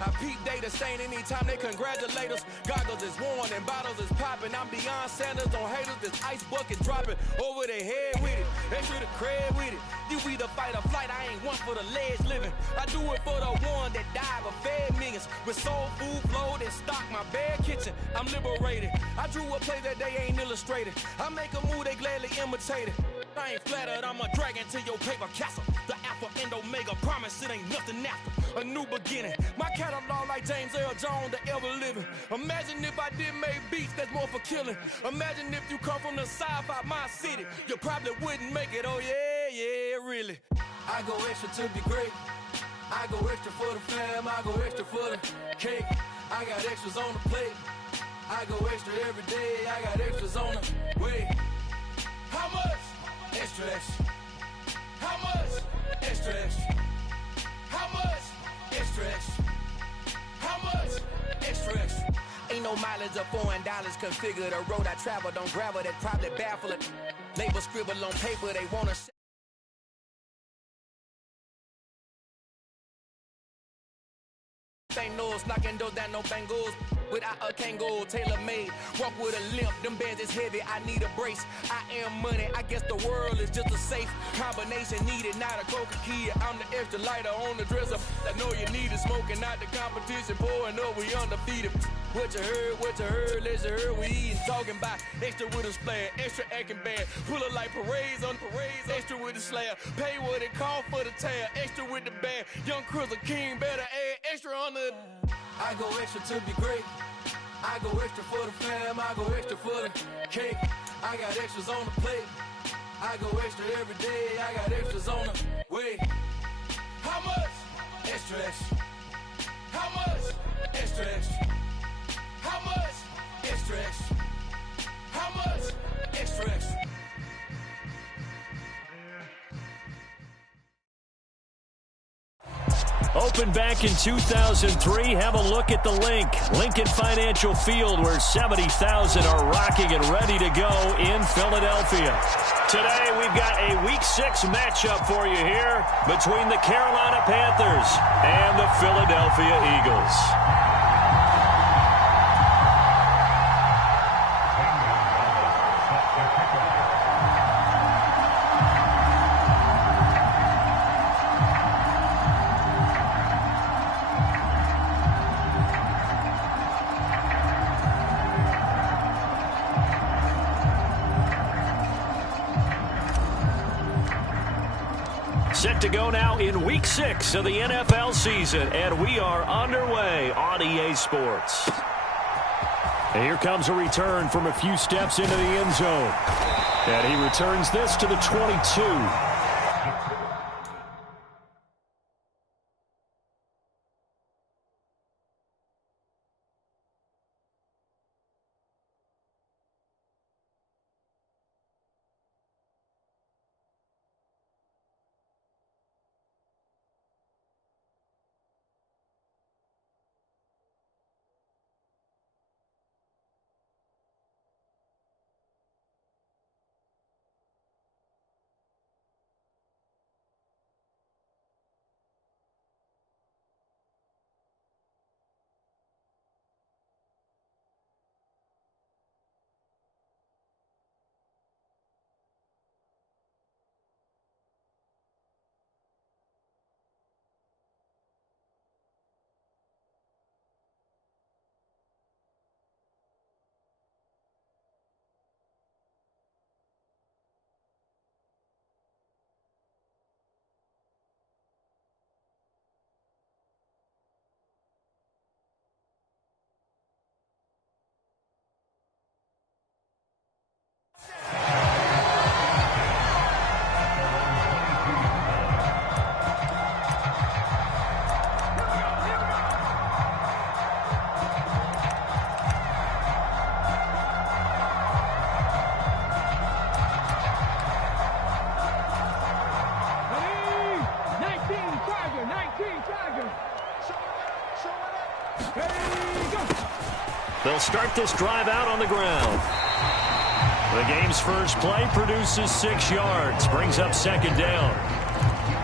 I peep data saying anytime they congratulate us. Goggles is worn and bottles is popping. I'm Deion Sanders on haters, this ice bucket dropping over their head with it. Extra the cred with it. You either fight or flight, I ain't one for the ledge living. I do it for the one that died but fed millions. With soul food flowed and stocked my bad kitchen. I'm liberated. I drew a play that they ain't illustrated. I make a move, they gladly imitate it. I ain't flattered, I'm a dragon to your paper castle. The Alpha and Omega, promise it ain't nothing after. A new beginning. My catalog like James Earl Jones, the ever living. Imagine if I did make beats that's more for killing. Imagine if you come from the south out my city. You probably wouldn't make it, oh yeah, really. I go extra to be great. I go extra for the fam, I go extra for the cake. I got extras on the plate. I go extra every day, I got extras on the way. How much? Extra, extra. How much? Extra, extra. How much? Extra, extra. How much? Extra, extra. Ain't no mileage of $4 configure the road I travel. Don't gravel that probably baffle it. Label scribble on paper, they wanna. Ain't no knocking doors down, no bangles. Without a Kangol, tailor-made. Walk with a limp, them bands is heavy, I need a brace. I am money, I guess the world is just a safe combination needed, not a coca key. I'm the extra lighter on the dresser. I know you need it, smoking out the competition, pouring up, we undefeated. What you heard, let's heard, we eating, talking about extra with a splash, extra acting bad. Pull it like parades on parades, extra with the slab. Pay what it cost for the tab, extra with the band. Young Chris, a king, better add extra on the. I go extra to be great. I go extra for the fam, I go extra for the cake. I got extras on the plate. I go extra every day, I got extras on the way. How much? Extra, extra. How much? Extra, extra. How much? Extra, extra. How much? Extra, extra. Opened back in 2003. Have a look at the link. Lincoln Financial Field, where 70,000 are rocking and ready to go in Philadelphia. Today, we've got a Week 6 matchup for you here between the Carolina Panthers and the Philadelphia Eagles. Set to go now in Week 6 of the NFL season, and we are underway on EA Sports. And here comes a return from a few steps into the end zone. And he returns this to the 22. They'll start this drive out on the ground. The game's first play produces 6 yards, brings up second down.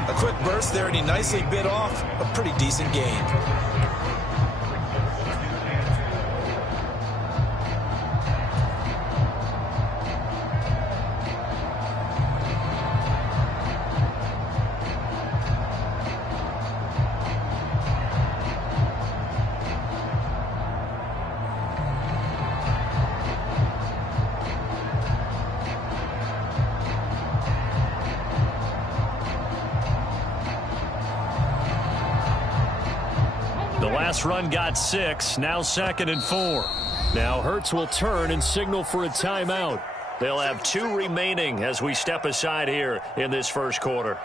A quick burst there, and he nicely bit off a pretty decent gain. The last run got 6, now 2nd and 4. Now Hurts will turn and signal for a timeout. They'll have 2 remaining as we step aside here in this first quarter.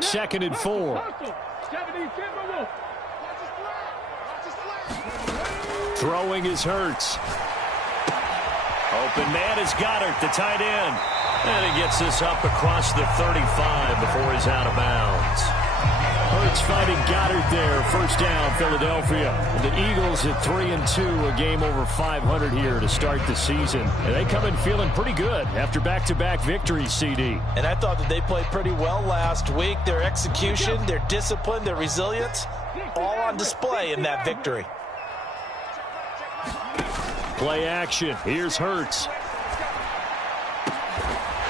Second and 4. Throwing is Hurts. Open man is Goddard, the tight end. And he gets this up across the 35 before he's out of bounds. Hurts fighting Goddard there. First down, Philadelphia. The Eagles at 3-2, a game over 500 here to start the season. And they come in feeling pretty good after back-to-back victories, CD. And I thought that they played pretty well last week. Their execution, their discipline, their resilience, all on display in that victory. Play action. Here's Hurts.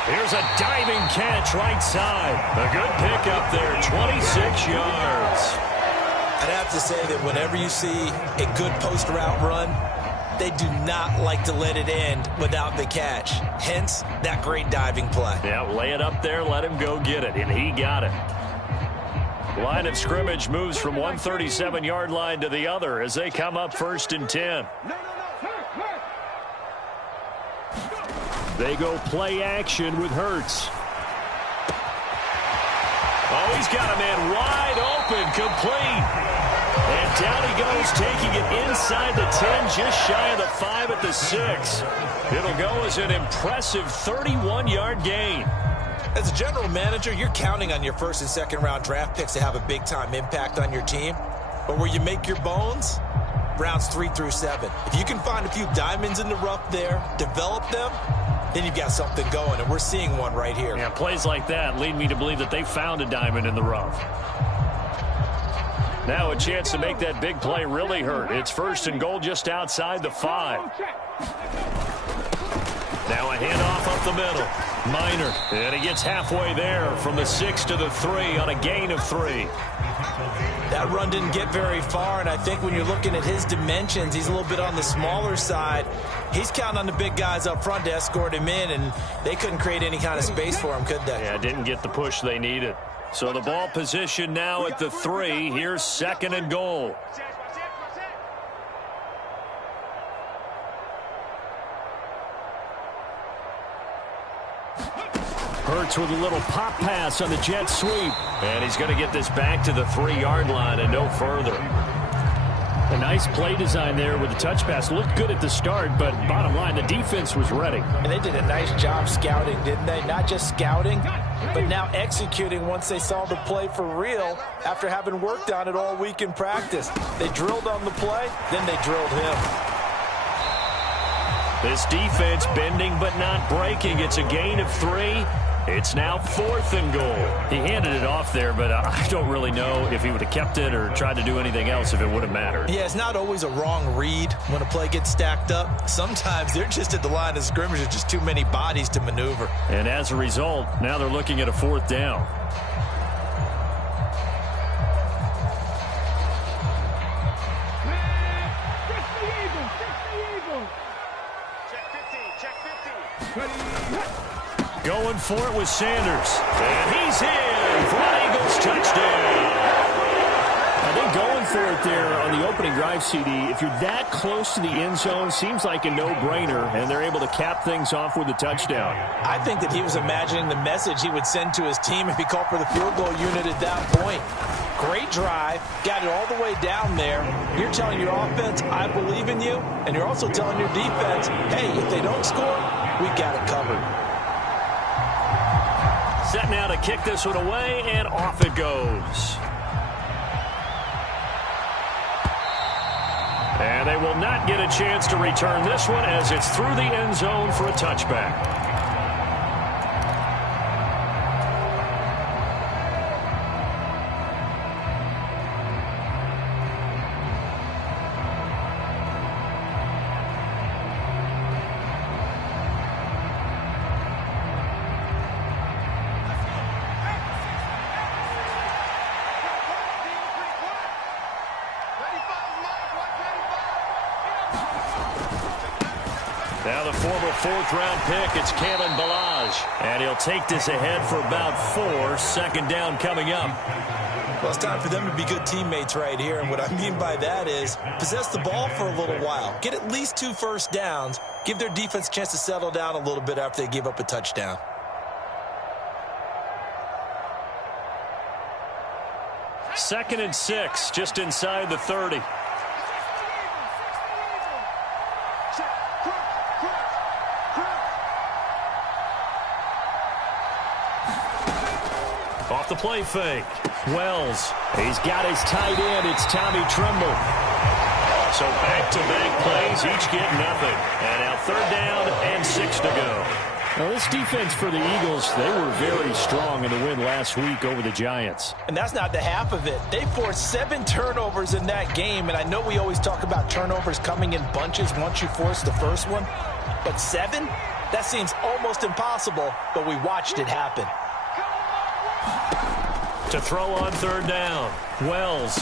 Here's a diving catch right side. A good pickup there, 26 yards. I'd have to say that whenever you see a good post route run, they do not like to let it end without the catch. Hence, that great diving play. Yeah, lay it up there, let him go get it, and he got it. Line of scrimmage moves from 137-yard line to the other as they come up 1st and 10. They go play action with Hurts. Oh, he's got a man wide open, complete. And down he goes, taking it inside the 10, just shy of the 5 at the 6. It'll go as an impressive 31-yard gain. As a general manager, you're counting on your 1st and 2nd round draft picks to have a big-time impact on your team. But where you make your bones, rounds 3 through 7. If you can find a few diamonds in the rough there, develop them, then you've got something going, and we're seeing one right here. Yeah, plays like that lead me to believe that they found a diamond in the rough. Now a chance to make that big play really hurt. It's 1st and goal just outside the 5. Now a handoff up the middle. Minor, and he gets halfway there from the 6 to the 3 on a gain of 3. That run didn't get very far, and I think when you're looking at his dimensions, he's a little bit on the smaller side. He's counting on the big guys up front to escort him in, and they couldn't create any kind of space for him, could they? Yeah, didn't get the push they needed. So the ball position now at the 3. Here's 2nd and goal. Hurts with a little pop pass on the jet sweep. And he's going to get this back to the 3-yard line and no further. A nice play design there with the touch pass. Looked good at the start, but bottom line, the defense was ready. And they did a nice job scouting, didn't they? Not just scouting, but now executing once they saw the play for real after having worked on it all week in practice. They drilled on the play, then they drilled him. This defense bending but not breaking. It's a gain of 3. It's now 4th and goal. He handed it off there, but I don't really know if he would have kept it or tried to do anything else if it would have mattered. Yeah, it's not always a wrong read when a play gets stacked up. Sometimes they're just at the line of scrimmage. There's just too many bodies to maneuver. And as a result, now they're looking at a 4th down. Going for it with Sanders. And he's in for an Eagles touchdown. I think going for it there on the opening drive, CD, if you're that close to the end zone, seems like a no-brainer, and they're able to cap things off with a touchdown. I think that he was imagining the message he would send to his team if he called for the field goal unit at that point. Great drive, got it all the way down there. You're telling your offense, I believe in you, and you're also telling your defense, hey, if they don't score, we got it covered. Set now to kick this one away, and off it goes. And they will not get a chance to return this one as it's through the end zone for a touchback. Now the former fourth-round pick, it's Kalen Ballage. And he'll take this ahead for about 4. Second down coming up. Well, it's time for them to be good teammates right here. And what I mean by that is possess the ball for a little while. Get at least 2 first downs. Give their defense a chance to settle down a little bit after they give up a touchdown. Second and 6, just inside the 30. Off the play fake. Wells. He's got his tight end. It's Tommy Tremble. So back-to-back plays, each get nothing. And now 3rd down and 6 to go. Now this defense for the Eagles, they were very strong in the win last week over the Giants. And that's not the half of it. They forced 7 turnovers in that game. And I know we always talk about turnovers coming in bunches once you force the first one. But 7? That seems almost impossible, but we watched it happen. To throw on 3rd down. Wells.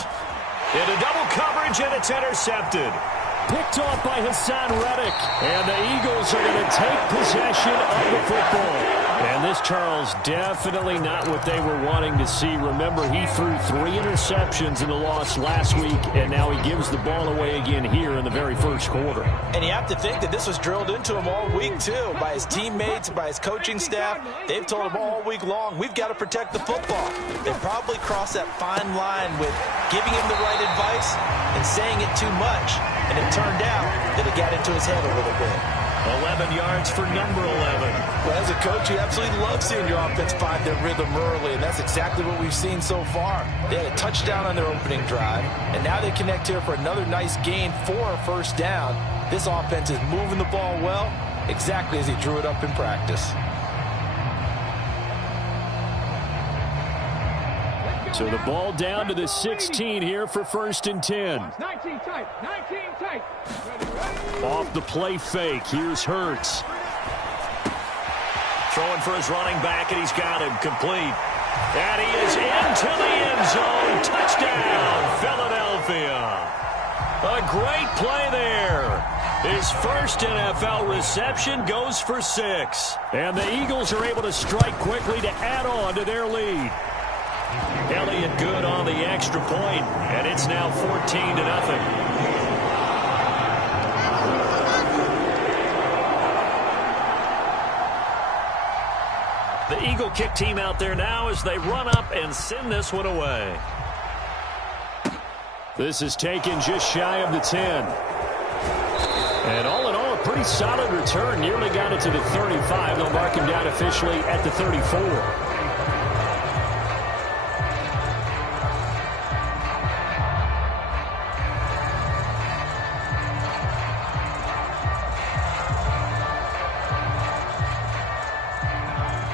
Into double coverage, and it's intercepted. Picked off by Hassan Reddick. And the Eagles are going to take possession of the football. And this, Charles, definitely not what they were wanting to see. Remember, he threw 3 interceptions in the loss last week, and now he gives the ball away again here in the very first quarter. And you have to think that this was drilled into him all week, too, by his teammates, by his coaching staff. They've told him all week long, we've got to protect the football. They probably crossed that fine line with giving him the right advice and saying it too much. And it turned out that it got into his head a little bit. 11 yards for number 11. Well, as a coach, you absolutely love seeing your offense find their rhythm early, and that's exactly what we've seen so far. They had a touchdown on their opening drive, and now they connect here for another nice gain for a first down. This offense is moving the ball well, exactly as he drew it up in practice. So the ball down to the 16 here for 1st and 10. 19 tight, 19 tight. Off the play fake, here's Hurts. Throwing for his running back, and he's got him complete. And he is into the end zone. Touchdown, Philadelphia. A great play there. His first NFL reception goes for 6. And the Eagles are able to strike quickly to add on to their lead. Elliott good on the extra point, and it's now 14-0. The Eagle kick team out there now as they run up and send this one away. This is taken just shy of the 10. And all in all, a pretty solid return. Nearly got it to the 35. They'll mark him down officially at the 34.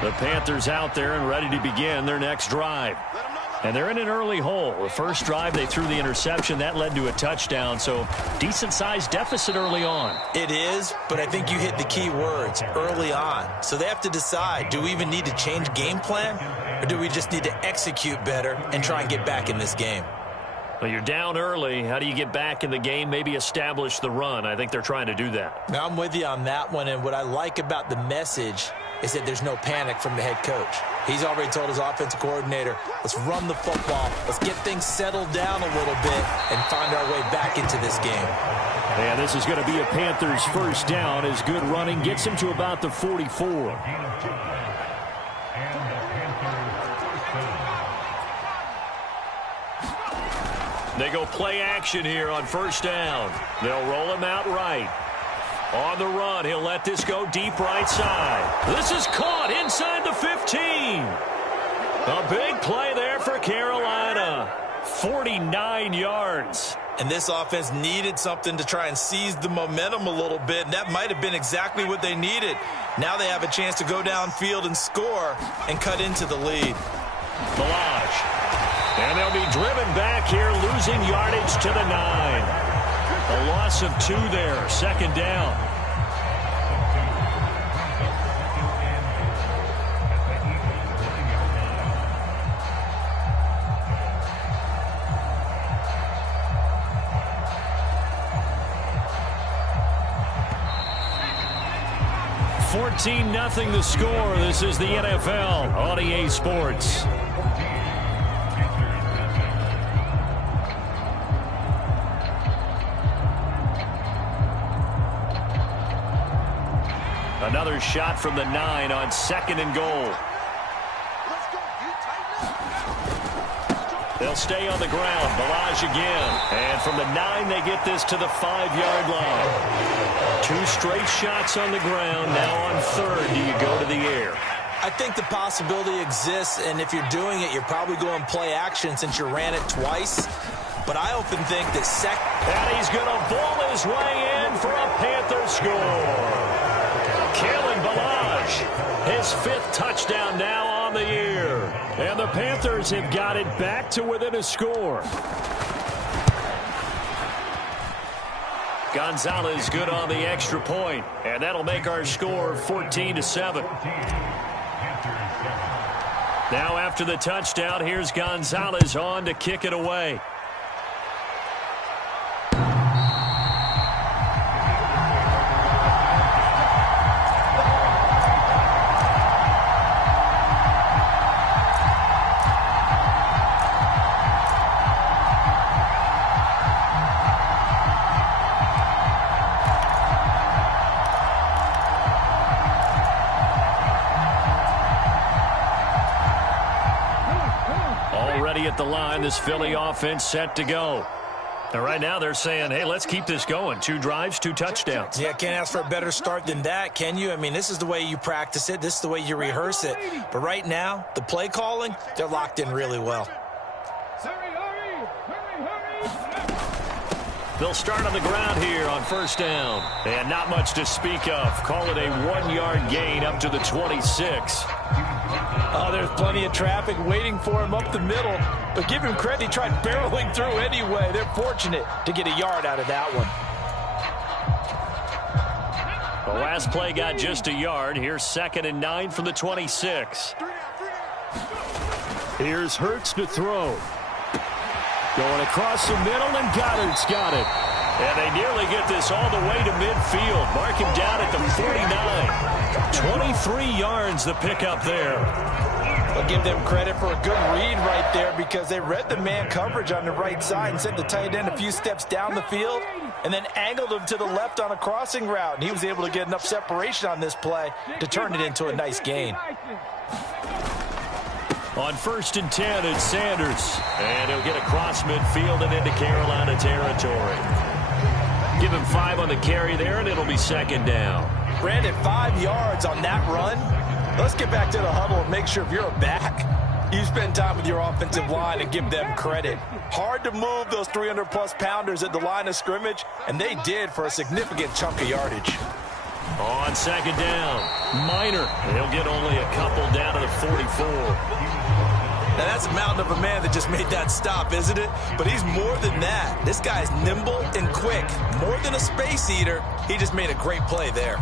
The Panthers out there and ready to begin their next drive. And they're in an early hole. The first drive, they threw the interception. That led to a touchdown, so decent-sized deficit early on. It is, but I think you hit the key words, early on. So they have to decide, do we even need to change game plan, or do we just need to execute better and try and get back in this game? Well, you're down early. How do you get back in the game, maybe establish the run? I think they're trying to do that. Now, I'm with you on that one, and what I like about the message is that there's no panic from the head coach. He's already told his offensive coordinator, let's run the football, let's get things settled down a little bit and find our way back into this game. And this is going to be a Panthers first down as good running gets him to about the 44. They go play action here on first down. They'll roll him out right. On the run, he'll let this go deep right side. This is caught inside the 15. A big play there for Carolina. 49 yards. And this offense needed something to try and seize the momentum a little bit, and that might have been exactly what they needed. Now they have a chance to go downfield and score and cut into the lead. Ballage. And they'll be driven back here, losing yardage to the 9. A loss of 2 there, second down. 14-0 the score. This is the NFL on EA Sports. Another shot from the 9 on 2nd and goal. They'll stay on the ground. Balaj again. And from the 9, they get this to the 5-yard line. 2 straight shots on the ground. Now on 3rd, do you go to the air? I think the possibility exists, and if you're doing it, you're probably going play action since you ran it twice. But I often think that And he's going to ball his way in for a Panther score. Kalen Balaj, his 5th touchdown now on the year. And the Panthers have got it back to within a score. Gonzalez good on the extra point, and that'll make our score 14-7. Now after the touchdown, here's Gonzalez on to kick it away. At the line, this Philly offense set to go. And right now they're saying, hey, let's keep this going. 2 drives, 2 touchdowns. Yeah, can't ask for a better start than that, can you? I mean, this is the way you practice it. This is the way you rehearse it. But right now, the play calling, they're locked in really well. They'll start on the ground here on 1st down. And not much to speak of. Call it a 1-yard gain up to the 26. Oh, there's plenty of traffic waiting for him up the middle. But give him credit, he tried barreling through anyway. They're fortunate to get a yard out of that one. The last play got just a yard. Here's 2nd and 9 from the 26. Here's Hurts to throw. Going across the middle, and Goddard's got it. And they nearly get this all the way to midfield. Mark him down at the 49. 23 yards the pickup there. I'll give them credit for a good read right there because they read the man coverage on the right side and sent the tight end a few steps down the field and then angled him to the left on a crossing route. And he was able to get enough separation on this play to turn it into a nice gain. On 1st and 10, it's Sanders. And he'll get across midfield and into Carolina territory. Give him 5 on the carry there, and it'll be 2nd down. Brandon, 5 yards on that run. Let's get back to the huddle and make sure if you're a back, you spend time with your offensive line and give them credit. Hard to move those 300-plus pounders at the line of scrimmage, and they did for a significant chunk of yardage. On 2nd down, Minor. He'll get only a couple down to the 44. Now, that's a mountain of a man that just made that stop, isn't it? But he's more than that. This guy's nimble and quick. More than a space eater, he just made a great play there.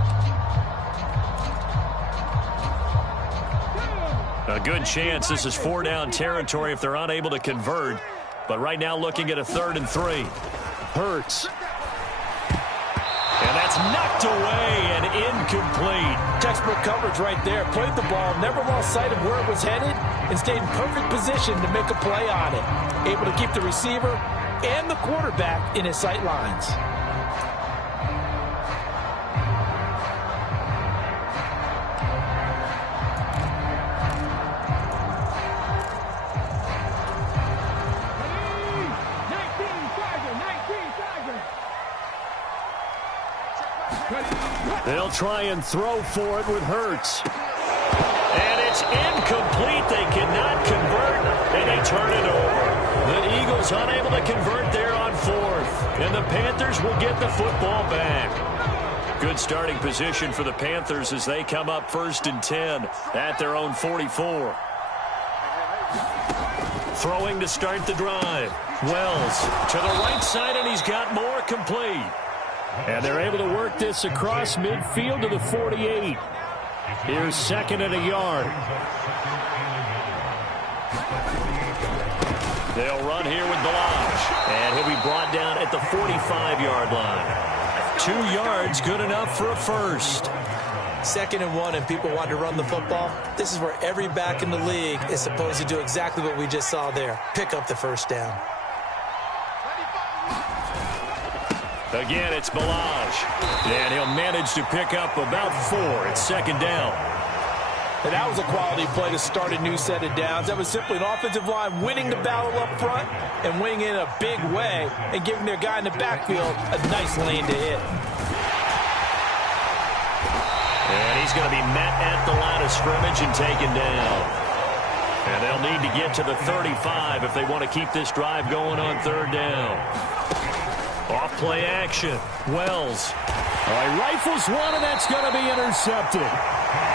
A good chance this is 4-down territory if they're unable to convert. But right now looking at a 3rd and 3. Hurts. And that's knocked away and incomplete. Textbook coverage right there. Played the ball, never lost sight of where it was headed, and stayed in perfect position to make a play on it. Able to keep the receiver and the quarterback in his sight lines. They'll try and throw for it with Hurts. And it's incomplete. They cannot convert, and they turn it over. The Eagles unable to convert there on 4th, and the Panthers will get the football back. Good starting position for the Panthers as they come up 1st and 10 at their own 44. Throwing to start the drive. Wells to the right side, and he's got more complete. And they're able to work this across midfield to the 48. Here's 2nd and a yard. They'll run here with Balaj. And he'll be brought down at the 45-yard line. 2 yards, good enough for a first. 2nd and 1 and people want to run the football. This is where every back in the league is supposed to do exactly what we just saw there. Pick up the first down. Again, it's Balaj. And he'll manage to pick up about 4. It's 2nd down. And that was a quality play to start a new set of downs. That was simply an offensive line winning the battle up front and winning in a big way and giving their guy in the backfield a nice lane to hit. And he's going to be met at the line of scrimmage and taken down. And they'll need to get to the 35 if they want to keep this drive going on 3rd down. Off play action. Wells. All right, rifles one, and that's going to be intercepted.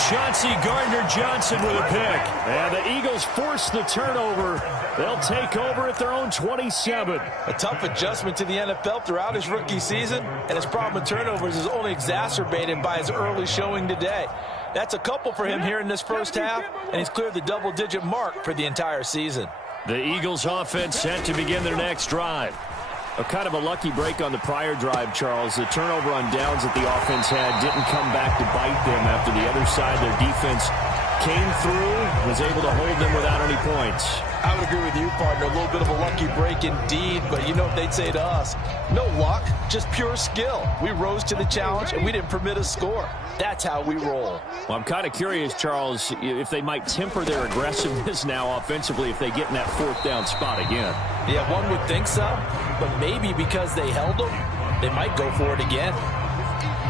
Chauncey Gardner-Johnson with a pick. And the Eagles force the turnover. They'll take over at their own 27. A tough adjustment to the NFL throughout his rookie season, and his problem with turnovers is only exacerbated by his early showing today. That's a couple for him here in this first half, and he's cleared the double-digit mark for the entire season. The Eagles offense set to begin their next drive. A kind of a lucky break on the prior drive, Charles. The turnover on downs that the offense had didn't come back to bite them after the other side. Their defense came through, was able to hold them without any points. I would agree with you, partner. A little bit of a lucky break indeed, but you know what they'd say to us? No luck, just pure skill. We rose to the challenge, and we didn't permit a score. That's how we roll. Well, I'm kind of curious, Charles, if they might temper their aggressiveness now offensively if they get in that 4th down spot again. Yeah, one would think so, but maybe because they held them, they might go for it again.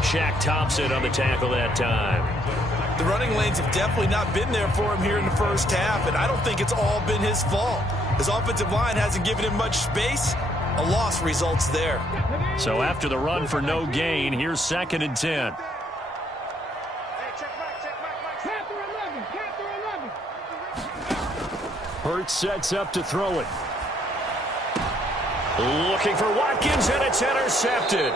Shaq Thompson on the tackle that time. The running lanes have definitely not been there for him here in the first half, and I don't think it's all been his fault. His offensive line hasn't given him much space. A loss results there. So after the run for no gain, here's 2nd and 10. Hurts sets up to throw it. Looking for Watkins, and it's intercepted.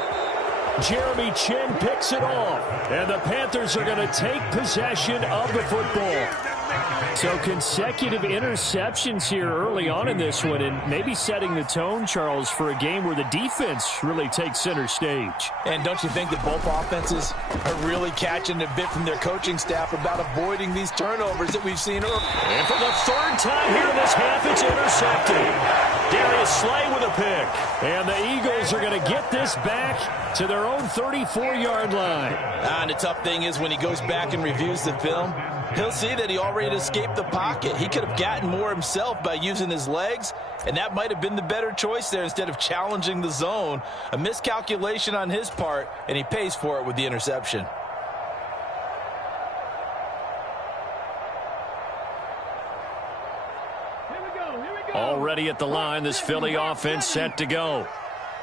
Jeremy Chin picks it off, and the Panthers are going to take possession of the football. So consecutive interceptions here early on in this one, and maybe setting the tone, Charles, for a game where the defense really takes center stage. And don't you think that both offenses are really catching a bit from their coaching staff about avoiding these turnovers that we've seen early? And for the 3rd time here in this half, it's intercepted. Darius Slay with a pick. And the Eagles are going to get this back to their own 34-yard line. And the tough thing is when he goes back and reviews the film, he'll see that he already escaped the pocket. He could have gotten more himself by using his legs, and that might have been the better choice there instead of challenging the zone. A miscalculation on his part, and he pays for it with the interception. Already at the line, this Philly offense set to go.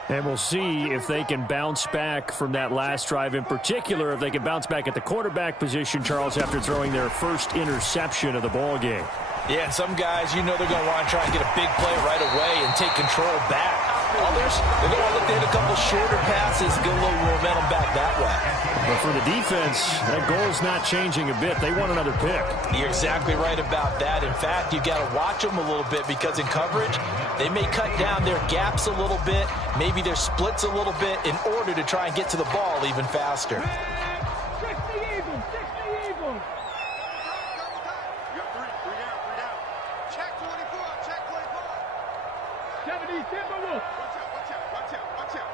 And we'll see if they can bounce back from that last drive, in particular, if they can bounce back at the quarterback position, Charles, after throwing their first interception of the ball game. Yeah, and some guys, you know they're going to want to try and get a big play right away and take control back. Others, they're going to want to look to hit a couple shorter passes, get a little momentum back that way. But for the defense, that goal's not changing a bit. They want another pick. You're exactly right about that. In fact, you've got to watch them a little bit because in coverage, they may cut down their gaps a little bit, maybe their splits a little bit in order to try and get to the ball even faster. 60 Eagles, 60 Eagles. Check 24, check 24. 70 Timberwolves. Watch out.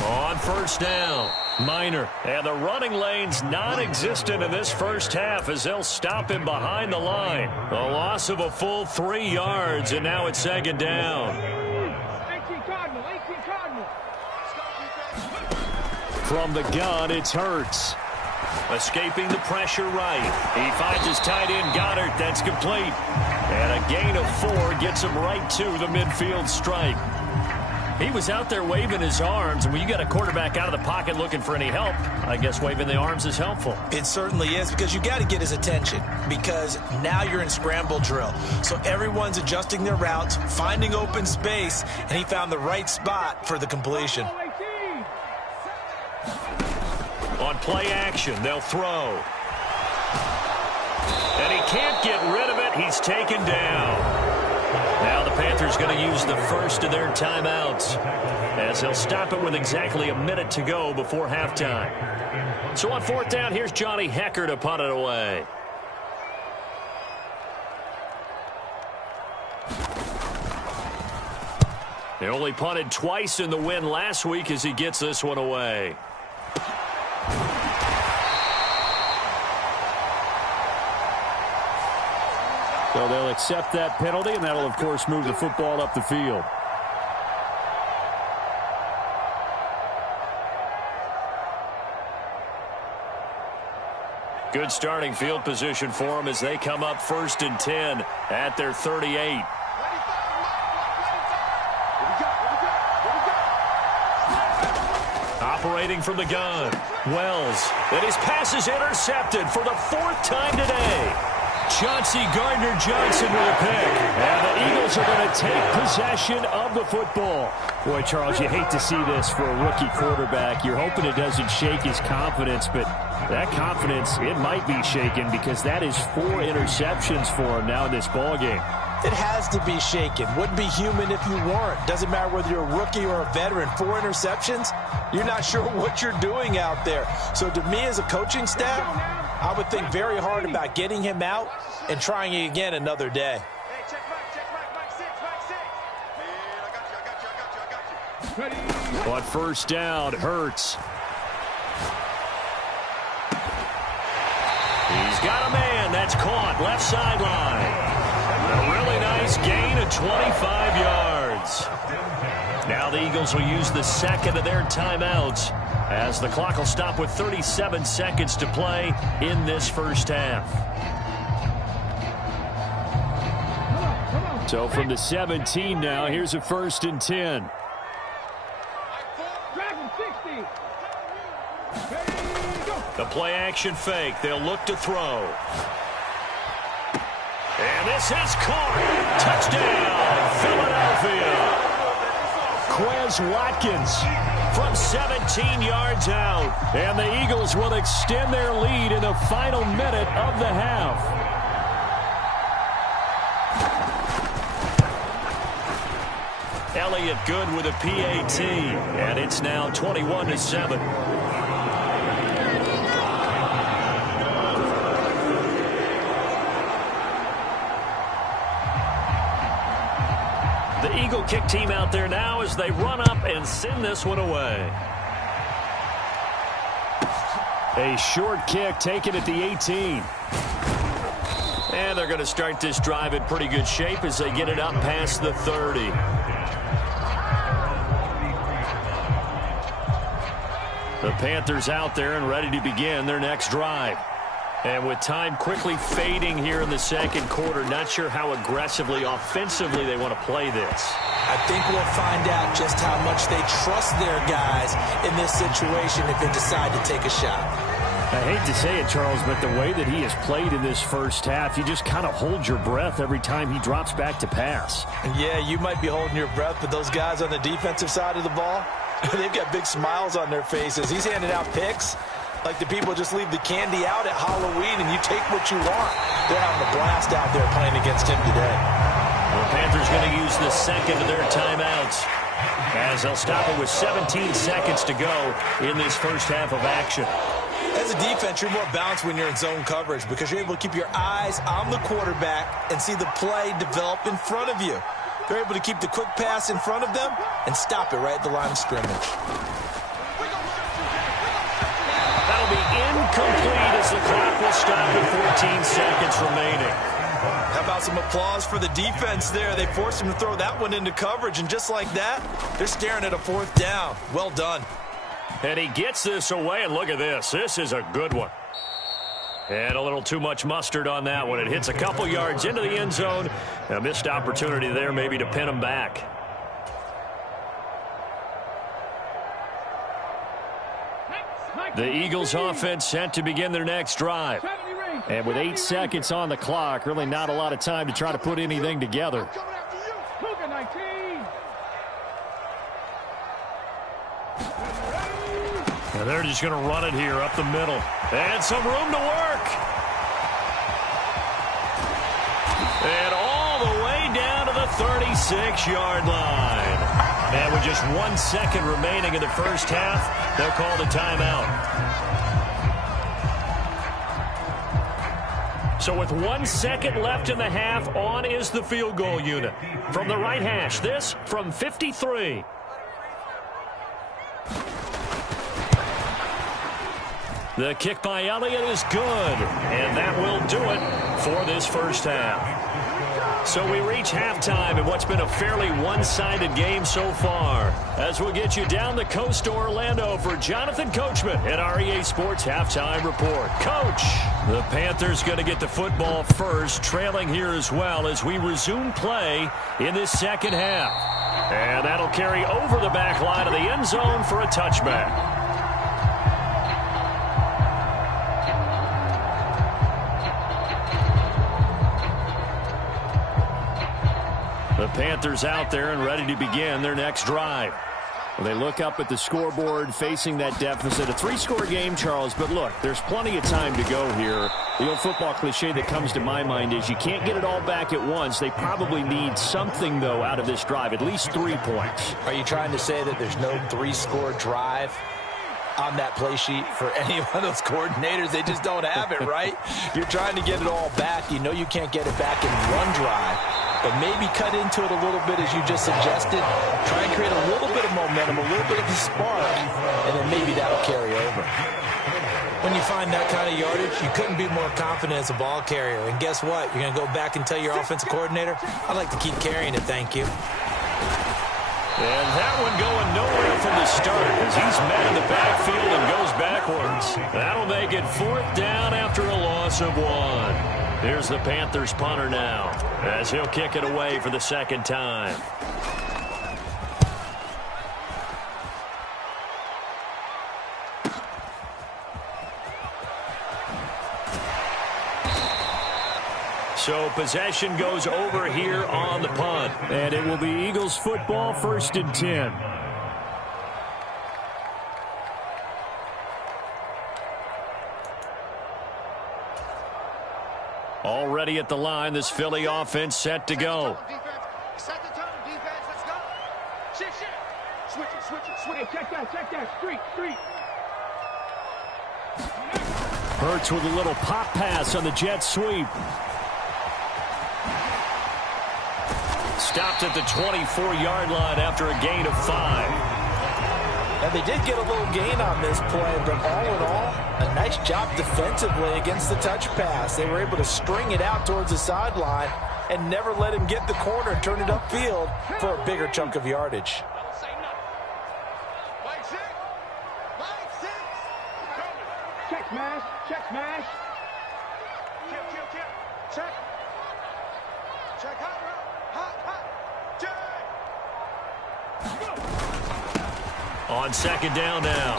On 1st down, Minor. And the running lane's non-existent in this first half as they'll stop him behind the line. A loss of a full 3 yards, and now it's 2nd down. 18 Cardinal. From the gun, it's Hurts. Escaping the pressure right. He finds his tight end, Goddard. That's complete. And a gain of 4 gets him right to the midfield stripe. He was out there waving his arms, and when you got a quarterback out of the pocket looking for any help, I guess waving the arms is helpful. It certainly is, because you got to get his attention, because now you're in scramble drill. So everyone's adjusting their routes, finding open space, and he found the right spot for the completion. On play action, they'll throw. And he can't get rid of it. He's taken down. Now the Panthers going to use the first of their timeouts as they'll stop it with exactly a minute to go before halftime. So on fourth down, here's Johnny Hecker to punt it away. They only punted twice in the win last week as he gets this one away. So they'll accept that penalty, and that'll, of course, move the football up the field. Good starting field position for them as they come up 1st and 10 at their 38. Operating from the gun, Wells. And his pass is intercepted for the 4th time today. Chauncey Gardner-Johnson with a pick. And the Eagles are going to take possession of the football. Boy, Charles, you hate to see this for a rookie quarterback. You're hoping it doesn't shake his confidence, but that confidence, it might be shaken because that is 4 interceptions for him now in this ballgame. It has to be shaken. Wouldn't be human if you weren't. Doesn't matter whether you're a rookie or a veteran. 4 interceptions, you're not sure what you're doing out there. So to me as a coaching staff, I would think very hard about getting him out and trying it again another day. Hey, check Mike 6. Man, I got you. On first down, Hurts. He's got a man. That's caught. Left sideline. A really nice gain of 25 yards. Now the Eagles will use the second of their timeouts as the clock will stop with 37 seconds to play in this first half. So from the 17 now, here's a 1st and 10. The play action fake. They'll look to throw. And this is caught. Touchdown, Philadelphia. Quez Watkins from 17 yards out. And the Eagles will extend their lead in the final minute of the half. Elliott good with a PAT. And it's now 21-7. The Eagle kick team out there now as they run up and send this one away. A short kick taken at the 18. And they're going to start this drive in pretty good shape as they get it up past the 30. The Panthers out there and ready to begin their next drive. And with time quickly fading here in the second quarter, not sure how aggressively, offensively they want to play this. I think we'll find out just how much they trust their guys in this situation if they decide to take a shot. I hate to say it, Charles, but the way that he has played in this first half, you just kind of hold your breath every time he drops back to pass. Yeah, you might be holding your breath, but those guys on the defensive side of the ball, they've got big smiles on their faces. He's handing out picks like the people just leave the candy out at Halloween and you take what you want. They're having a blast out there playing against him today. The Panthers going to use the second of their timeouts as they'll stop it with 17 seconds to go in this first half of action. As a defense, you're more balanced when you're in zone coverage because you're able to keep your eyes on the quarterback and see the play develop in front of you. They're able to keep the quick pass in front of them and stop it right at the line of scrimmage. That'll be incomplete as the clock will stop with 14 seconds remaining. How about some applause for the defense there? They forced him to throw that one into coverage, and just like that, they're staring at a 4th down. Well done. And he gets this away, and look at this. This is a good one. And a little too much mustard on that one. It hits a couple yards into the end zone. A missed opportunity there maybe to pin him back. The Eagles offense set to begin their next drive. And with 8 seconds on the clock, really not a lot of time to try to put anything together. And they're just going to run it here up the middle. And some room to work. And all the way down to the 30. 26-yard line. And with just 1 second remaining in the first half, they'll call the timeout. So with 1 second left in the half, on is the field goal unit. From the right hash, this from 53. The kick by Elliott is good, and that will do it for this first half. So we reach halftime in what's been a fairly one-sided game so far. As we'll get you down the coast to Orlando for Jonathan Coachman at our EA Sports Halftime Report. Coach, the Panthers going to get the football first, trailing here as well as we resume play in this second half. And that'll carry over the back line of the end zone for a touchback. The Panthers out there and ready to begin their next drive. Well, they look up at the scoreboard facing that deficit. A 3-score game, Charles, but look, there's plenty of time to go here. The old football cliche that comes to my mind is you can't get it all back at once. They probably need something, though, out of this drive, at least 3 points. Are you trying to say that there's no 3-score drive on that play sheet for any one of those coordinators? They just don't have it, right? You're trying to get it all back. You know you can't get it back in one drive. But maybe cut into it a little bit, as you just suggested. Try and create a little bit of momentum, a little bit of a spark, and then maybe that'll carry over. When you find that kind of yardage, you couldn't be more confident as a ball carrier. And guess what? You're going to go back and tell your offensive coordinator, I'd like to keep carrying it, thank you. And that one going nowhere from the start as he's met in the backfield and goes backwards. That'll make it 4th down after a loss of 1. Here's the Panthers punter now as he'll kick it away for the second time. So possession goes over here on the punt. And it will be Eagles football, 1st and 10. Already at the line, this Philly offense set to go. Set the tone, defense, let's go. Shift. Switch it. Hey, check that. Street. Hurts with a little pop pass on the jet sweep. Stopped at the 24-yard line after a gain of 5. And they did get a little gain on this play, but all in all, a nice job defensively against the touch pass. They were able to string it out towards the sideline and never let him get the corner and turn it upfield for a bigger chunk of yardage. Check smash. Check hot. On second down now,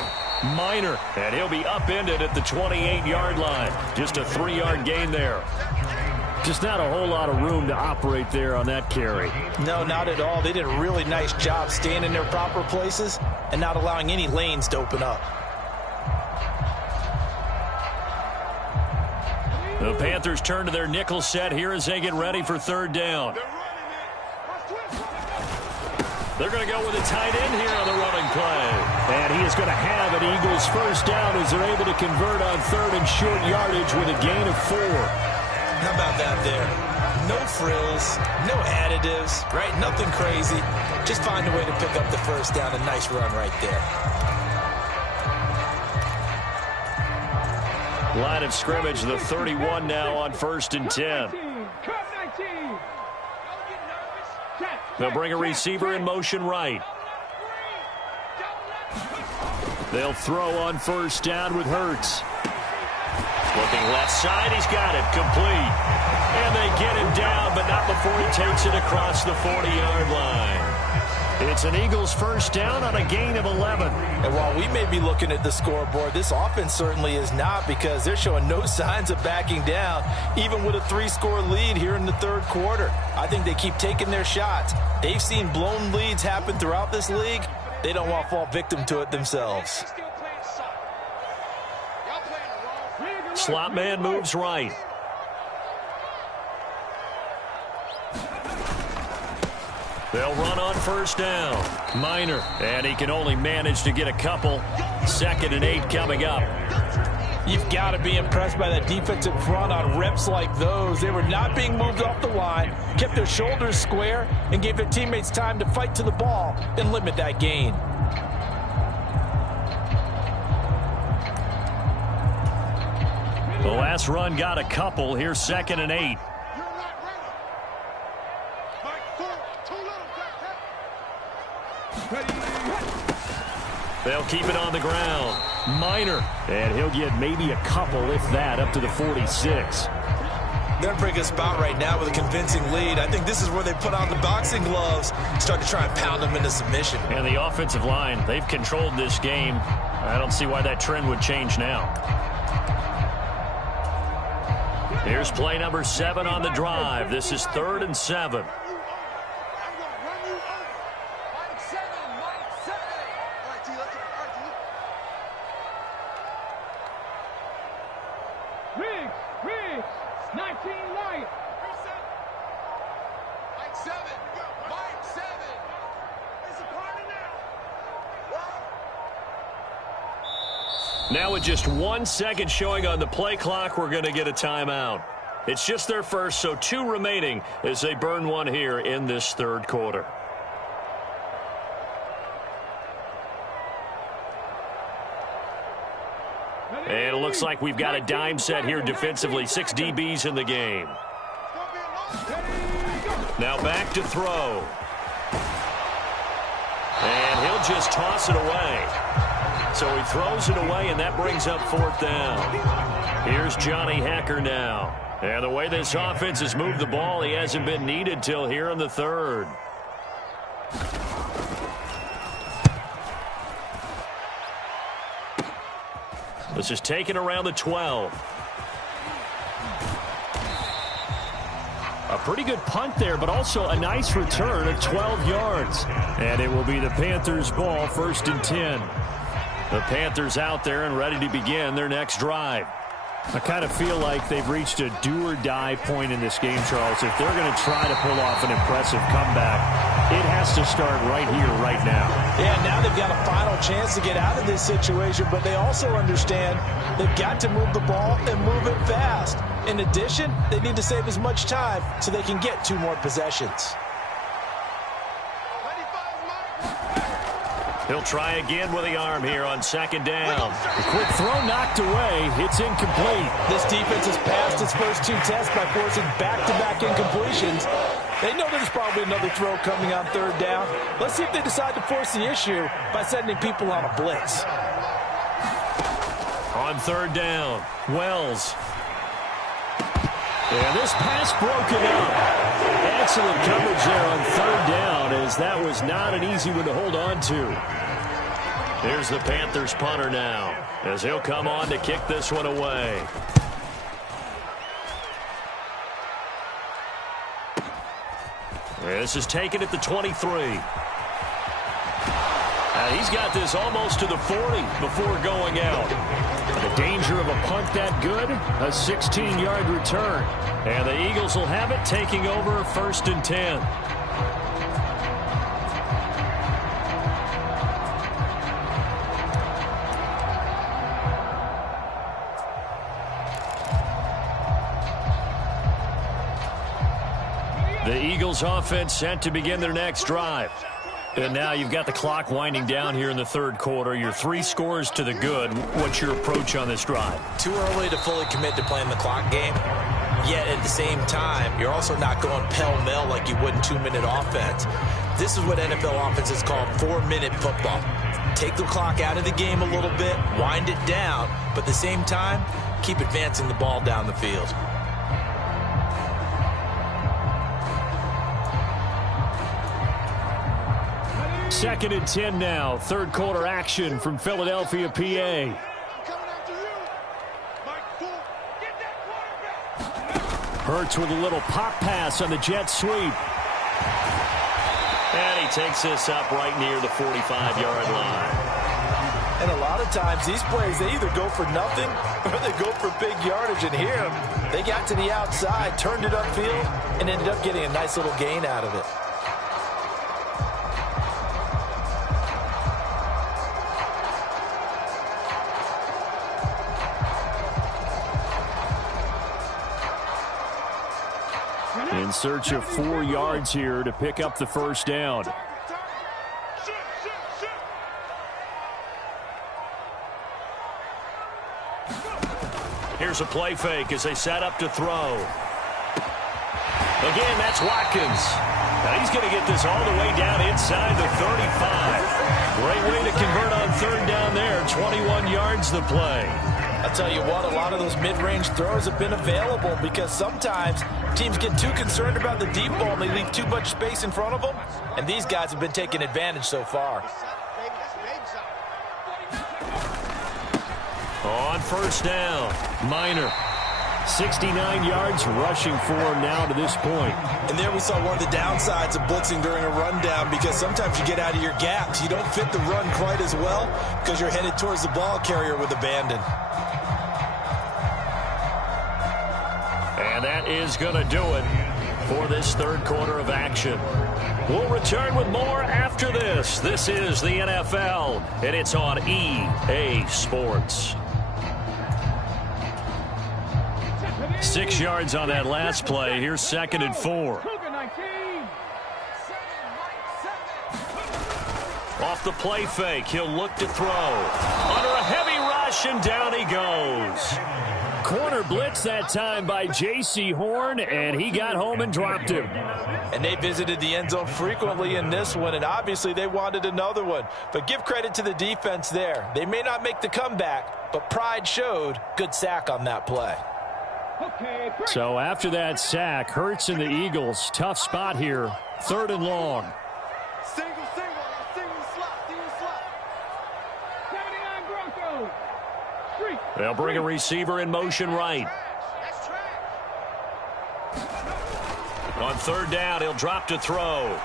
Minor, and he'll be upended at the 28-yard line. Just a 3-yard gain there. Just not a whole lot of room to operate there on that carry. No, not at all. They did a really nice job staying in their proper places and not allowing any lanes to open up. The Panthers turn to their nickel set here as they get ready for 3rd down. They're going to go with a tight end here on the running play. And he is going to have an Eagles 1st down as they're able to convert on 3rd and short yardage with a gain of 4. How about that there? No frills, no additives, right? Nothing crazy. Just find a way to pick up the 1st down. A nice run right there. Line of scrimmage, the 31 now on 1st and 10. They'll bring a receiver in motion right. They'll throw on 1st down with Hurts. Looking left side, he's got it, complete. And they get him down, but not before he takes it across the 40-yard line. It's an Eagles 1st down on a gain of 11. And while we may be looking at the scoreboard, this offense certainly is not, because they're showing no signs of backing down, even with a 3-score lead here in the 3rd quarter. I think they keep taking their shots. They've seen blown leads happen throughout this league. They don't want to fall victim to it themselves. Slot man moves right. They'll run on first down. Minor, and he can only manage to get a couple. 2nd and 8 coming up. You've got to be impressed by that defensive front on reps like those. They were not being moved off the line, kept their shoulders square, and gave their teammates time to fight to the ball and limit that gain. The last run got a couple. Here's 2nd and 8. They'll keep it on the ground. Minor. And he'll get maybe a couple, if that, up to the 46. They're in a pretty good spot right now with a convincing lead. I think this is where they put on the boxing gloves, start to try and pound them into submission. And the offensive line, they've controlled this game. I don't see why that trend would change now. Here's play number 7 on the drive. This is 3rd and 7. Riggs, 19 light. Mike 7. It's a party now. Now with just 1 second showing on the play clock, we're going to get a timeout. It's just their first, so 2 remaining as they burn one here in this 3rd quarter. And it looks like we've got a dime set here defensively. 6 DBs in the game. Now back to throw. And he'll just toss it away. So he throws it away, and that brings up 4th down. Here's Johnny Hacker now. And the way this offense has moved the ball, he hasn't been needed till here in the 3rd. This is taken around the 12. A pretty good punt there, but also a nice return of 12 yards. And it will be the Panthers' ball, 1st and 10. The Panthers out there and ready to begin their next drive. I kind of feel like they've reached a do-or-die point in this game, Charles. If they're going to try to pull off an impressive comeback, it has to start right here, right now. Yeah, now they've got a final chance to get out of this situation, but they also understand they've got to move the ball and move it fast. In addition, they need to save as much time so they can get 2 more possessions. He'll try again with the arm here on 2nd down. A quick throw knocked away. It's incomplete. This defense has passed its first 2 tests by forcing back-to-back incompletions. They know there's probably another throw coming on 3rd down. Let's see if they decide to force the issue by sending people on a blitz. On 3rd down, Wells. And this pass broken up. Excellent coverage there on 3rd down, as that was not an easy one to hold on to. Here's the Panthers punter now, as he'll come on to kick this one away. This is taken at the 23. He's got this almost to the 40 before going out. The danger of a punt that good, a 16-yard return. And the Eagles will have it, taking over 1st and 10. The Eagles offense set to begin their next drive. And now you've got the clock winding down here in the 3rd quarter. Your 3 scores to the good. What's your approach on this drive? Too early to fully commit to playing the clock game. Yet at the same time, you're also not going pell-mell like you would in 2-minute offense. This is what NFL offenses call 4-minute football. Take the clock out of the game a little bit, wind it down, but at the same time, keep advancing the ball down the field. Second and 10 now. 3rd quarter action from Philadelphia, PA. Hurts with a little pop pass on the jet sweep. And he takes this up right near the 45-yard line. And a lot of times these plays, they either go for nothing or they go for big yardage. And here, they got to the outside, turned it upfield, and ended up getting a nice little gain out of it. in search of 4 yards here to pick up the first down. Here's a play fake as they set up to throw. Again, that's Watkins. Now he's going to get this all the way down inside the 35. Great way to convert on third down there. 21 yards the play. I'll tell you what, a lot of those mid-range throws have been available because sometimes teams get too concerned about the deep ball and they leave too much space in front of them, and these guys have been taking advantage so far. On first down, Minor. 69 yards rushing for him now to this point. And there we saw one of the downsides of blitzing during a rundown because sometimes you get out of your gaps. You don't fit the run quite as well because you're headed towards the ball carrier with abandon. And that is going to do it for this third quarter of action. We'll return with more after this. This is the NFL, and it's on EA Sports. 6 yards on that last play. Here's 2nd and 4. Off the play fake, he'll look to throw. Under a heavy rush, and down he goes. Corner blitz that time by J.C. Horn, and he got home and dropped him. And they visited the end zone frequently in this one, and obviously they wanted another one. But give credit to the defense there. They may not make the comeback, but pride showed. Good sack on that play. So after that sack, Hurts and the Eagles, tough spot here. 3rd and long. Single slot. 79 Broncos. They'll bring a receiver in motion right. On 3rd down, he'll drop to throw.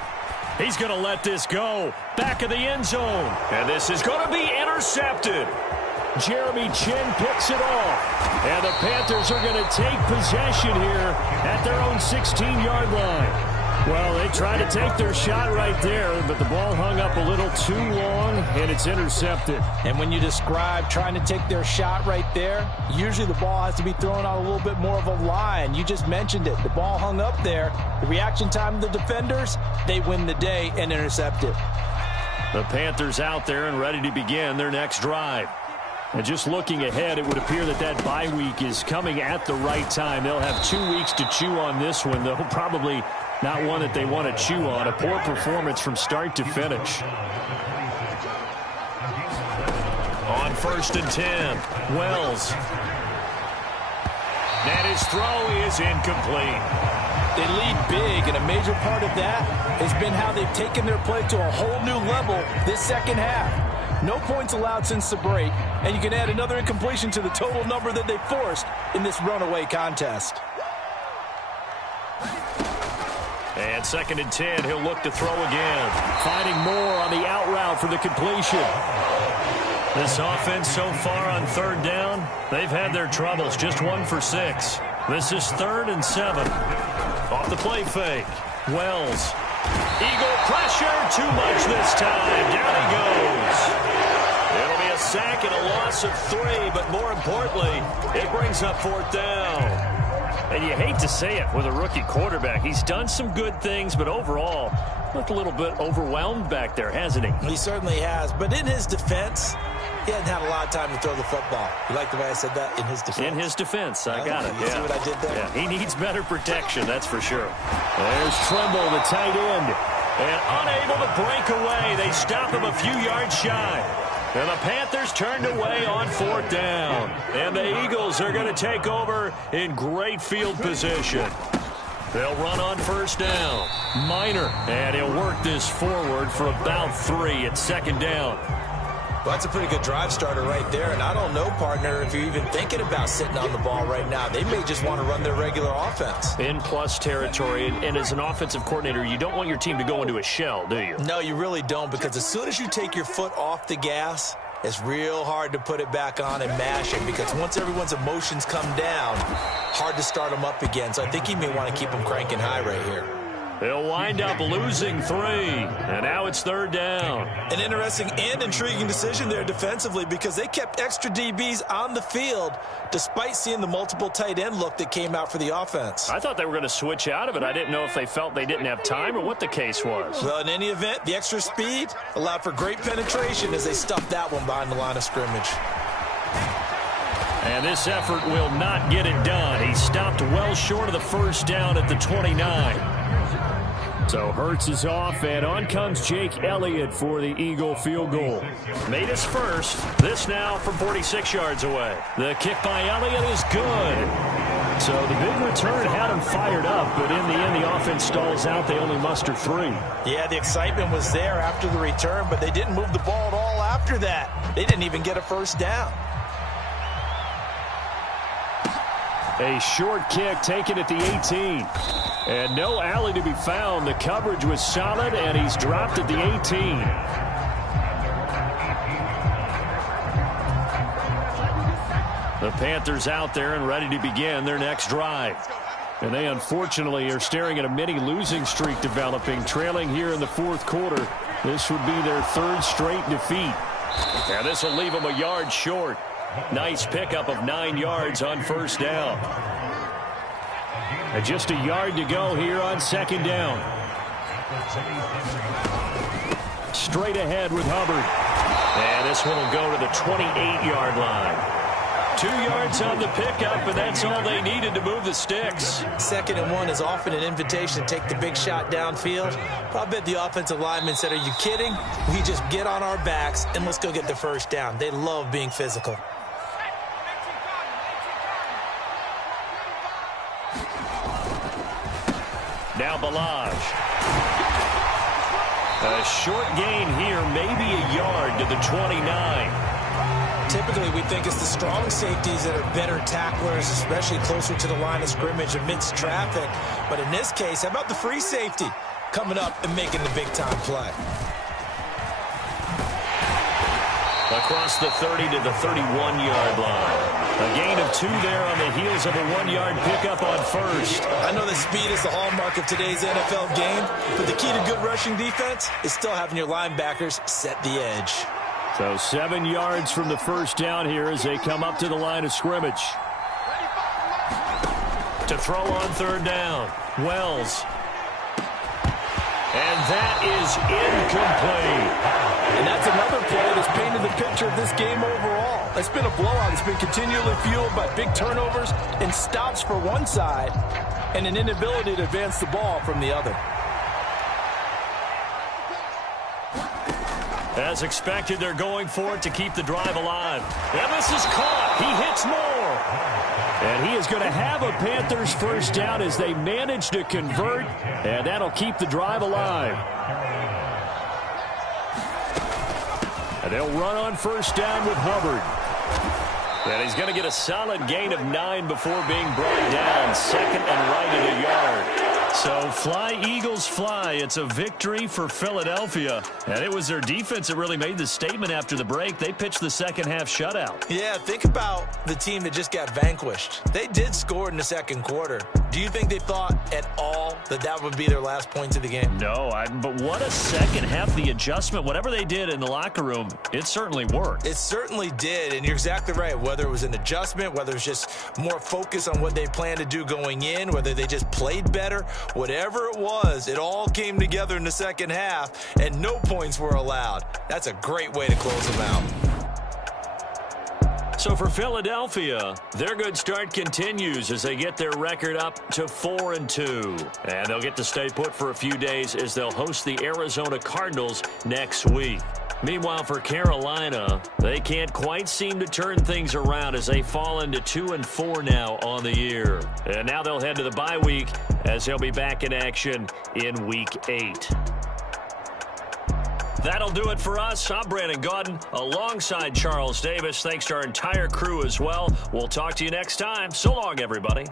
He's going to let this go. Back of the end zone. And this is going to be intercepted. Jeremy Chin picks it off. And the Panthers are going to take possession here at their own 16-yard line. Well, they tried to take their shot right there, but the ball hung up a little too long, and it's intercepted. And when you describe trying to take their shot right there, usually the ball has to be thrown out a little bit more of a line. You just mentioned it. The ball hung up there. The reaction time of the defenders, they win the day and intercept it. The Panthers out there and ready to begin their next drive. And just looking ahead, it would appear that bye week is coming at the right time. They'll have 2 weeks to chew on this one, though probably not one that they want to chew on. A poor performance from start to finish. On 1st and 10, Wells. And his throw is incomplete. They lead big, and a major part of that has been how they've taken their play to a whole new level this second half. No points allowed since the break, and you can add another incompletion to the total number that they forced in this runaway contest. And 2nd and 10, he'll look to throw again. Finding more on the out route for the completion. This offense so far on 3rd down, they've had their troubles. Just 1 for 6. This is 3rd and 7. Off the play fake. Wells. Eagle pressure. Too much this time. Down he goes. It'll be a sack and a loss of 3, but more importantly, it brings up 4th down. And you hate to say it with a rookie quarterback. He's done some good things, but overall, looked a little bit overwhelmed back there, hasn't he? He certainly has, but in his defense, he hasn't had a lot of time to throw the football. You like the way I said that? In his defense. In his defense, I got it. You see what I did there? Yeah, he needs better protection, that's for sure. There's Trimble, the tight end. And unable to break away. They stop him a few yards shy. And the Panthers turned away on 4th down. And the Eagles are going to take over in great field position. They'll run on 1st down. Minor. And he'll work this forward for about 3 at 2nd down. Well, that's a pretty good drive starter right there. And I don't know, partner, if you're even thinking about sitting on the ball right now. They may just want to run their regular offense. In plus territory. And as an offensive coordinator, you don't want your team to go into a shell, do you? No, you really don't, because as soon as you take your foot off the gas, it's real hard to put it back on and mash it, because once everyone's emotions come down, hard to start them up again. So I think he may want to keep them cranking high right here. They'll wind up losing 3, and now it's 3rd down. An interesting and intriguing decision there defensively because they kept extra DBs on the field despite seeing the multiple tight end look that came out for the offense. I thought they were going to switch out of it. I didn't know if they felt they didn't have time or what the case was. Well, in any event, the extra speed allowed for great penetration as they stuffed that one behind the line of scrimmage. And this effort will not get it done. He stopped well short of the 1st down at the 29. So Hurts is off, and on comes Jake Elliott for the Eagle field goal. Made his first. This now from 46 yards away. The kick by Elliott is good. So the big return had him fired up, but in the end, the offense stalls out. They only muster 3. Yeah, the excitement was there after the return, but they didn't move the ball at all after that. They didn't even get a 1st down. A short kick taken at the 18. And no alley to be found. The coverage was solid, and he's dropped at the 18. The Panthers out there and ready to begin their next drive. And they unfortunately are staring at a mini losing streak developing, trailing here in the 4th quarter. This would be their 3rd straight defeat. And this will leave them a yard short. Nice pickup of 9 yards on 1st down. And just a yard to go here on 2nd down. Straight ahead with Hubbard. And this one will go to the 28-yard line. 2 yards on the pickup, and that's all they needed to move the sticks. 2nd and 1 is often an invitation to take the big shot downfield. But I bet the offensive lineman said, are you kidding? We just get on our backs, and let's go get the 1st down. They love being physical. Now Balaj. A short gain here, maybe a yard to the 29. Typically, we think it's the strong safeties that are better tacklers, especially closer to the line of scrimmage amidst traffic. But in this case, how about the free safety coming up and making the big-time play? Across the 30 to the 31-yard line. A gain of 2 there on the heels of a 1-yard pickup on 1st. I know that speed is the hallmark of today's NFL game, but the key to good rushing defense is still having your linebackers set the edge. So 7 yards from the 1st down here as they come up to the line of scrimmage. To throw on 3rd down, Wells. And that is incomplete. And that's another play that's painted the picture of this game overall. It's been a blowout. It's been continually fueled by big turnovers and stops for one side and an inability to advance the ball from the other. As expected, they're going for it to keep the drive alive. And this is caught. He hits more. And he is going to have a Panthers 1st down as they manage to convert. And that'll keep the drive alive. And they'll run on 1st down with Hubbard. And he's going to get a solid gain of 9 before being brought down. 2nd and right at a yard. So fly, Eagles, fly. It's a victory for Philadelphia. And it was their defense that really made the statement after the break. They pitched the second-half shutout. Yeah, think about the team that just got vanquished. They did score in the 2nd quarter. Do you think they thought at all that that would be their last points of the game? No, but what a second half. The adjustment, whatever they did in the locker room, it certainly worked. It certainly did, and you're exactly right. Whether it was an adjustment, whether it was just more focus on what they planned to do going in, whether they just played better, whatever it was, it all came together in the 2nd half, and no points were allowed. That's a great way to close them out. So for Philadelphia, their good start continues as they get their record up to 4-2. And they'll get to stay put for a few days as they'll host the Arizona Cardinals next week. Meanwhile, for Carolina, they can't quite seem to turn things around as they fall into 2-4 now on the year. And now they'll head to the bye week as they'll be back in action in Week 8. That'll do it for us. I'm Brandon Gaudin alongside Charles Davis. Thanks to our entire crew as well. We'll talk to you next time. So long, everybody.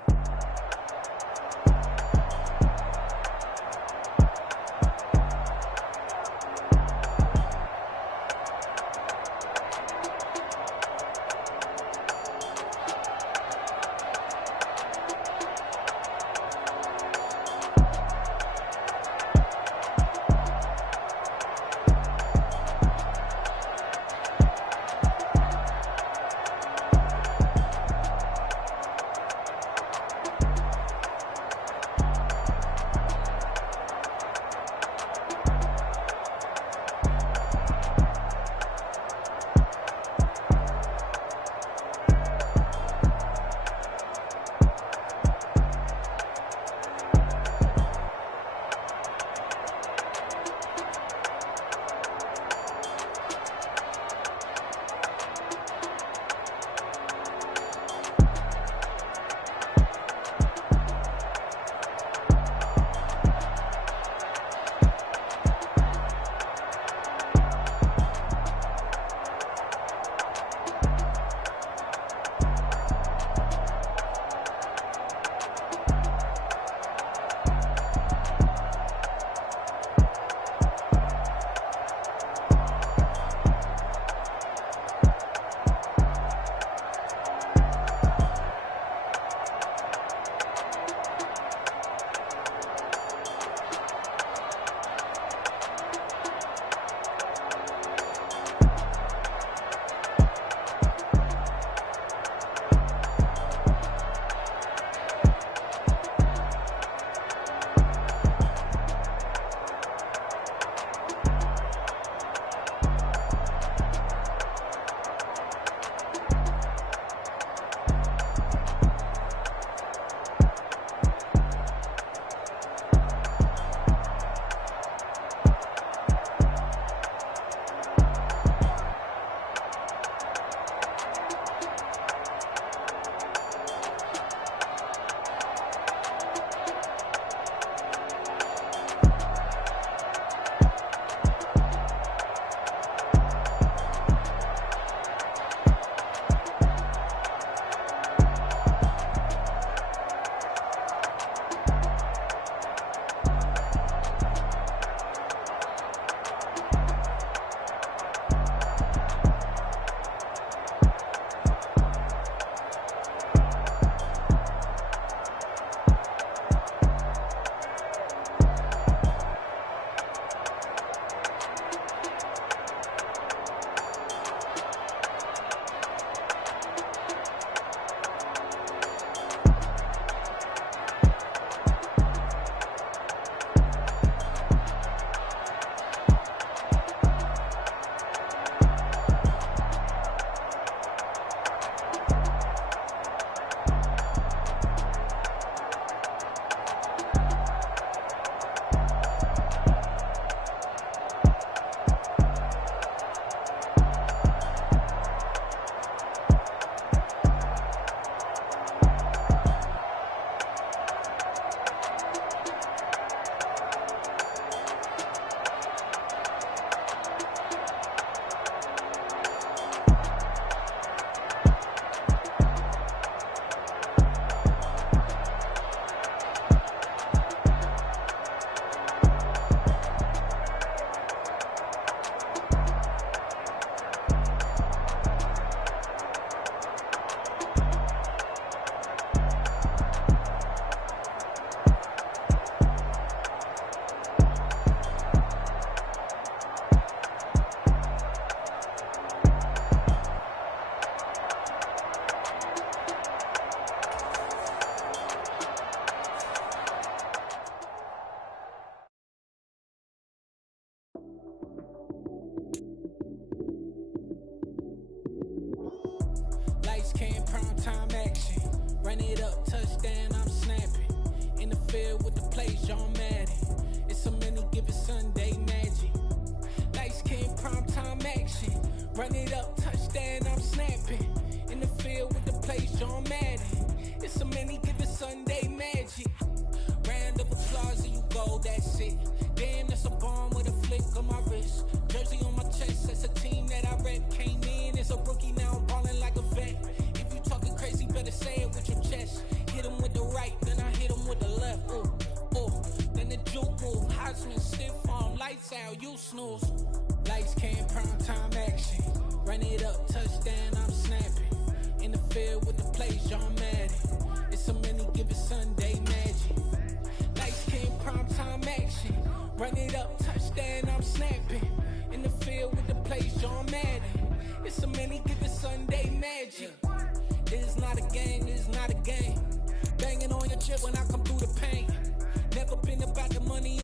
Run it up, touchdown, I'm snapping. In the field with the play, John Madden. It's a many given Sunday magic. Lights came primetime action. Run it up, touchdown, I'm snapping. In the field with the play, John Madden. It's a many given Sunday magic. Round of applause and you go, that's it. Damn, that's a bomb with a flick on my wrist. Jersey on my chest, that's a team that I rep. Came in as a rookie, now I'm balling like a vet. If you talking crazy, better say it with your chest. Hit him with the right, then I hit him with the left. Ooh, ooh, then the juke move. Heisman stiff on, lights out, you snooze. Lights came, prime time action. Run it up, touchdown, I'm snapping. In the field with the play, John Madden. It's a many given Sunday magic. Lights came, prime time action. Run it up, touchdown, I'm snapping. In the field with the play, John Madden. It's a many given Sunday magic. This is not a game, this is not a game. Banging on your chip when I come through the paint. Never been about the money